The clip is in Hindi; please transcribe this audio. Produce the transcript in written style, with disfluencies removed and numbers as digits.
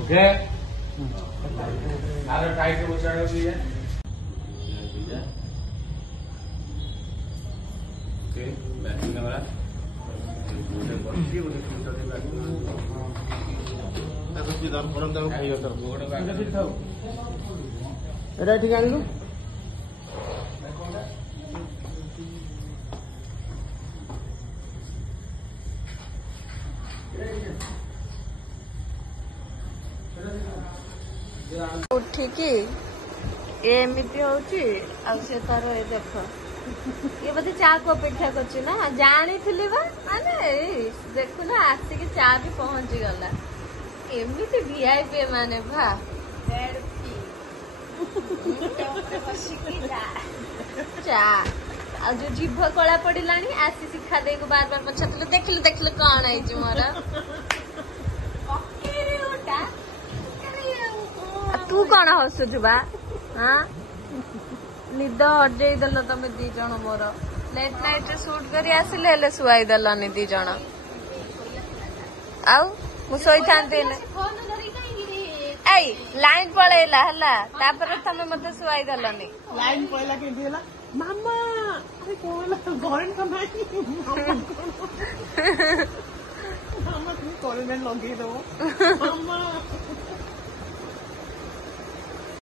ओके आरो टाइट बचाड़ो भी है ओके बैटिंग कैमरा गोटे बच्ची गोटे सुंदर बैटिंग ताको जी दाम परम दाम खाइ जतर गोटे बैटिंग थाउ एटा ठीक आनिलु उठिकी एमती होची से तार देख ये बोधे चा को अपेक्षा करची ना जानी थी बा माने देखु ना आसिक चा भी पहुंची गला एमती वीआईपी माने भा चा आ जो जीभ कला पड़िलानी आसी शिखा दे को बार बार पछतले देखले कौन है मोर तू कौन हसुचु बा हाँ निद हजई देल तुम दी जन मोर लेट नाइट शूट करी आसिले हेले सुआई देलनी दी जन आउ मु सोई थांती आई लाइन पळेला हला तापर तमे मते सुआई देलनी लाइन पळेला केंदी हला मामा अरे कोला करेंट नाही मामा तुम करेंट लगे दो मामा